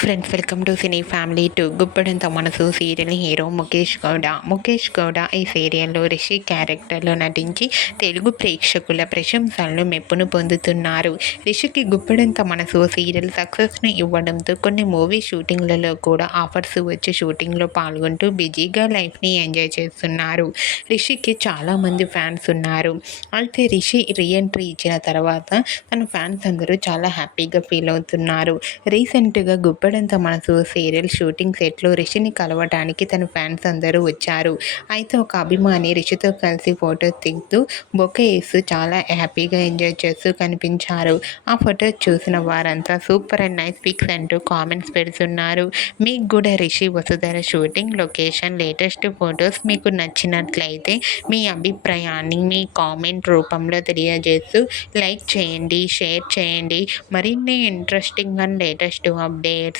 Friends welcome to cine family to Guppedantha Manasu serial hero Mukesh Gowda Mukesh Gowda ఈ సీరియల్లో రిషి క్యారెక్టర్లో నటించి తెలుగు ప్రేక్షకుల ప్రశంసలను మెప్పును పొందుతున్నారు. రిషికి గుప్పడంత మనసు సీరియల్ సక్సెస్ను ఇవ్వడంతో కొన్ని మూవీ షూటింగ్లలో కూడా ఆఫర్స్ వచ్చి షూటింగ్లో పాల్గొంటూ బిజీగా లైఫ్ని ఎంజాయ్ చేస్తున్నారు. రిషికి చాలామంది ఫ్యాన్స్ ఉన్నారు. అయితే రిషి రీఎంట్రీ ఇచ్చిన తర్వాత తన ఫ్యాన్స్ అందరూ చాలా హ్యాపీగా ఫీల్ అవుతున్నారు. రీసెంట్గా గుప్ప గుప్పడంత మనసు సీరియల్ షూటింగ్ సెట్లో రిషిని కలవటానికి తన ఫ్యాన్స్ అందరూ వచ్చారు. అయితే ఒక అభిమాని రిషితో కలిసి ఫోటో దిగుతూ బొకే ఇస్తూ చాలా హ్యాపీగా ఎంజాయ్ చేస్తూ కనిపించారు. ఆ ఫోటో చూసిన వారంతా సూపర్ అండ్ నైస్ పిక్స్ అంటూ కామెంట్స్ పెడుతున్నారు. మీకు కూడా Rishi Vasudhara shooting location latest photos మీకు నచ్చినట్లయితే మీ అభిప్రాయాన్ని మీ కామెంట్ రూపంలో తెలియజేస్తూ లైక్ చేయండి షేర్ చేయండి. మరిన్ని interesting and latest updates